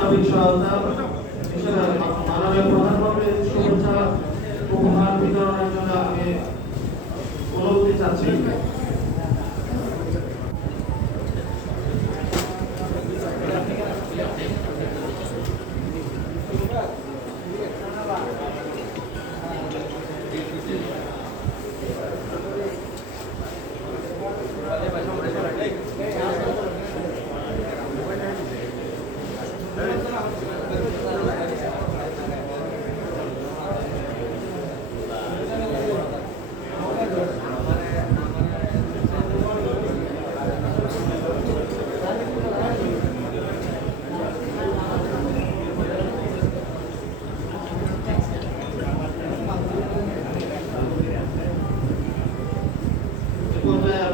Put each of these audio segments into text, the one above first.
মানবিক সহায়তা মাননীয় প্রধানমন্ত্রীর শুভেচ্ছা উপহার বিতরণের জন্য আমি অনুরোধ চাচ্ছি।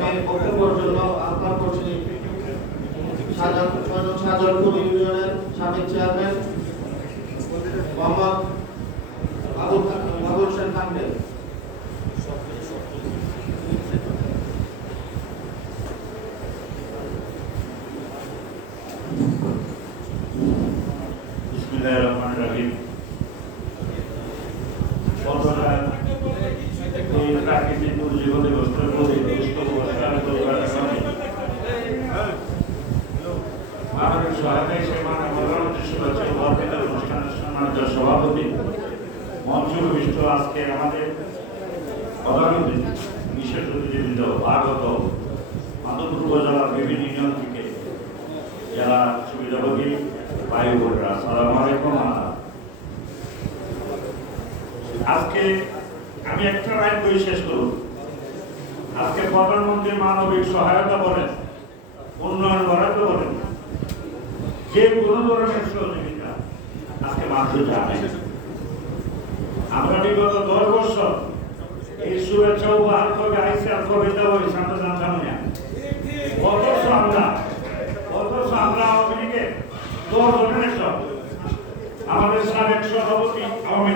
আমি বক্তব্যের জন্য আহ্বান করছি শাহজাহানপুর ইউনিয়নের সাবেক চেয়ারম্যান মোহাম্মদ আবুল হোসেন খানকে। বিসমিল্লাহির রহমানির রহিম। এই প্রাকৃতিক দুর্যোগ দিবসের প্রতি মানবিক সহায়তা হিসেবে প্রধানমন্ত্রীর শুভেচ্ছা উপহার বিতরণ অনুষ্ঠানের সম্মানিত সভাপতি মঞ্চ বিশিষ্ট আজকে আমাদের প্রধান অতিথি বিশেষ অতিথিবৃন্দ আগত মাধবপুর উপজেলার বিভিন্ন ইউনিয়ন থেকে যারা সুবিধাভোগী ভাই বোনেরা, আসসালামু আলাইকুম। আজকে আমি একটা লাইন বই শেষ করব। আজকে প্রধানমন্ত্রী মানবিক সহায়তা বলেন, উন্নয়ন বরাদ্দ বলেন, যে কোনো ধরনের সহযোগিতা আজকে মানুষ জানে। আমরা বিগত 10 বছর এই শুভেচ্ছা উপহার কবে আইসি আর কবে দেওয়া হয়েছে আমরা